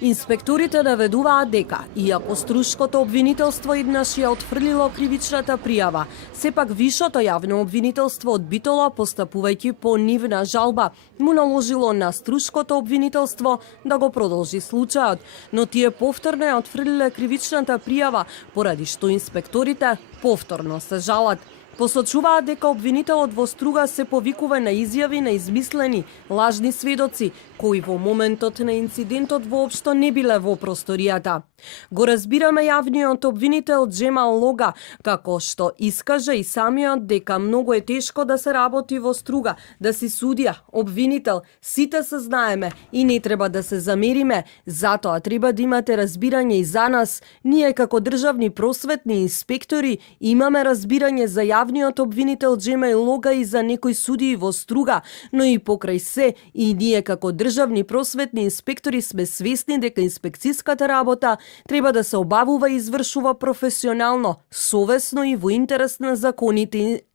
Инспекторите наведуваат дека, иако струшкото обвинителство еднаш ја отфрлило кривичната пријава, сепак вишото јавно обвинителство од Битола, постапувајќи по нивна жалба, му наложило на струшкото обвинителство да го продолжи случајот, но тие повторно ја отфрлиле кривичната пријава, поради што инспекторите повторно се жалат. Посочуваат дека обвинителот во Струга се повикува на изјави на измислени, лажни сведоци, кои во моментот на инцидентот воопшто не биле во просторијата. Го разбираме јавниот обвинител Джемал Лога, како што искаже и самиот дека многу е тешко да се работи во Струга, да си судија, обвинител, сите се знаеме и не треба да се замериме, затоа треба да имате разбирање и за нас. Ние како државни просветни инспектори имаме разбирање за јавниот обвинител Джемал Лога и за некои судии во Струга, но и покрај се и ние како државни просветни инспектори сме свесни дека инспекцијската работа треба да се обавува и извршува професионално, совесно и во интерес на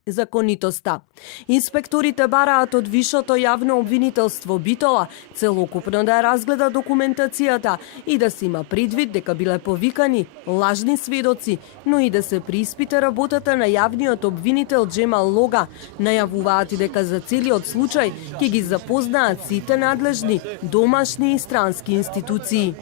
законитоста. Инспекторите бараат од вишото јавно обвинителство Битола целокупно да ја разгледа документацијата и да се има предвид дека биле повикани лажни сведоци, но и да се прииспита работата на јавниот обвинител Джемал Лога. Најавуваат и дека за целиот случај ќе ги запознаат сите надлежни домашни и странски институции.